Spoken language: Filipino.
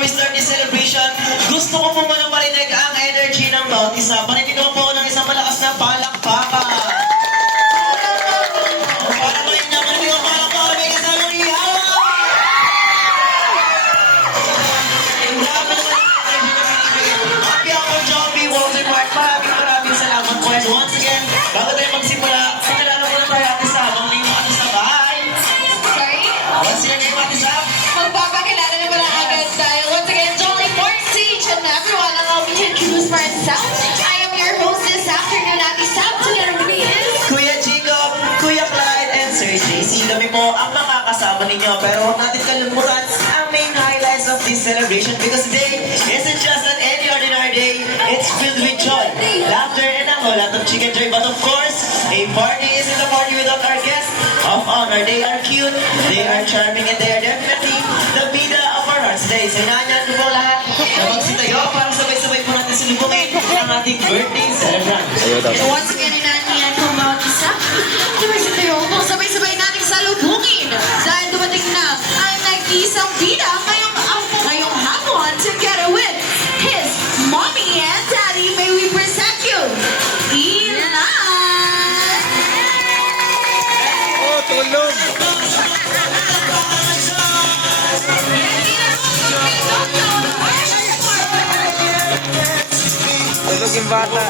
we start this celebration, gusto ko po muna marinig ang energy ng bawat isa. Panitin ko po ng isang malakas na palakpakan. Para mo rin naman yung palakpakan, may kasamang ihaw! Happy ako, Joby, Walter Park. Maraming salamat po. And once again, bago tayo magsimula, sinalala muna tayo atin sa habang may mga sa bahay. Sorry? Once again, may mga sa Magpapakilala na pala agad tayo. Once again, Jolly Stage and everyone, allow me to introduce myself. I am your host this afternoon at the South. Together with me is... Kuya Jacob, Kuya Clyde, and Sir JC. Kami po ang makakasama ninyo. Pero huwag natin kalimutan ang main highlights of this celebration because today isn't just an any ordinary day. It's filled with joy, laughter, and a whole lot of chicken joy. But of course, a party isn't a party without our guests of honor. They are cute, they are charming, and they are definitely the bida of our hearts today. So inaanyan ko po lahat na magsitayo para sabay-sabay po natin sinubungin ang ating birthday celebrant. So once again, inanihan ko bawat isa. Sabay-sabay ako. Sabay-sabay natin salubungin. Dahil dumating na ang nag-isang bida ngayong hapon together with his mommy and daddy. May we present you, Ilan! Oh, tulog! Tulog yung bata.